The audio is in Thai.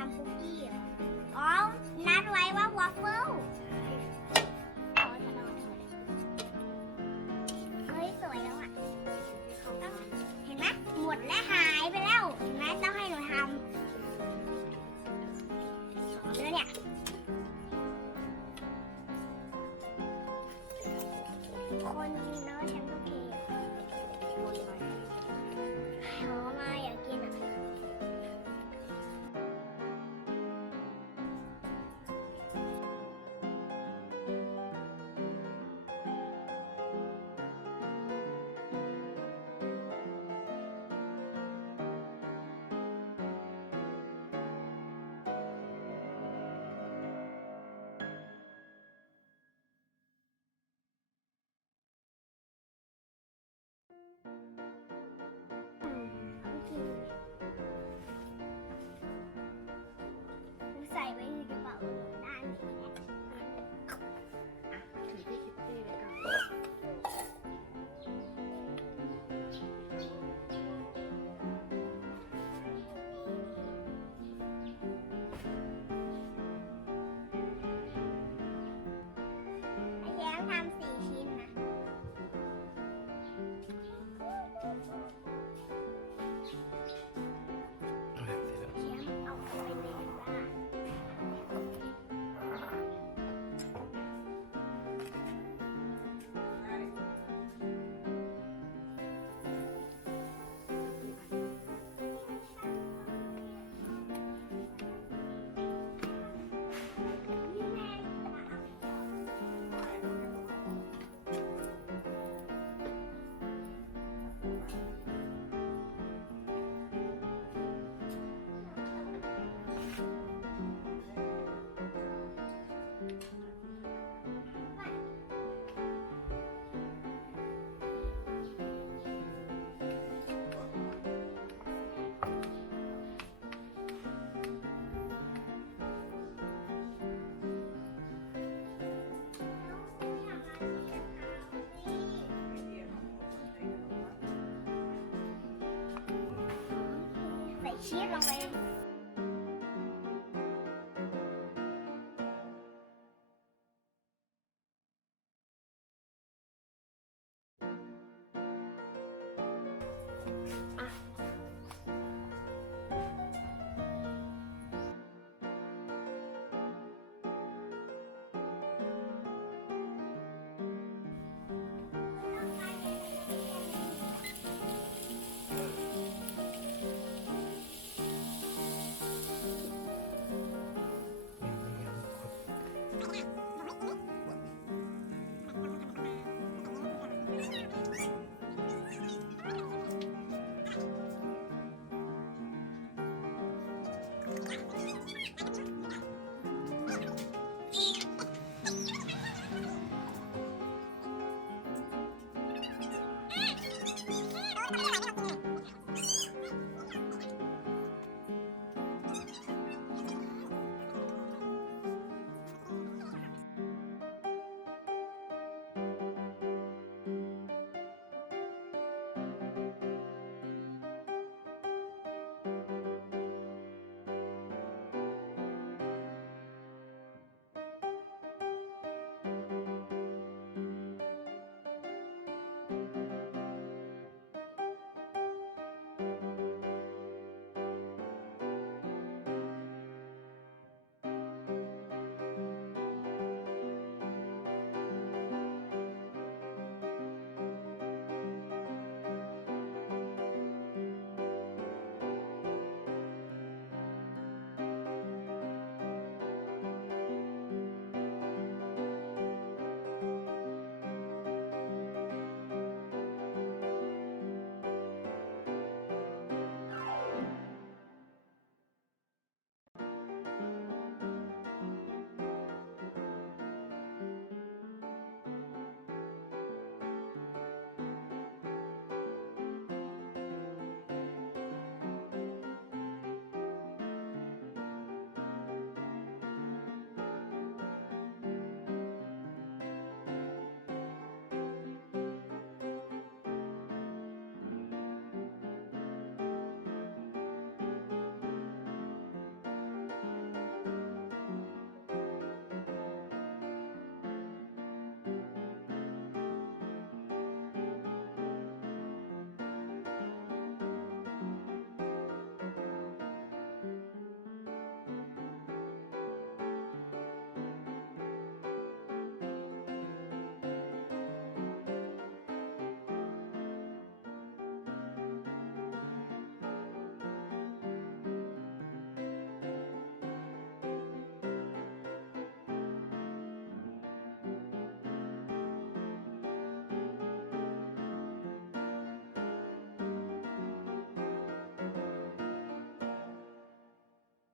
ทำคุกกี้เหรอ อ๋อ นัดไว้ว่าวอฟเฟิล 卸妆呗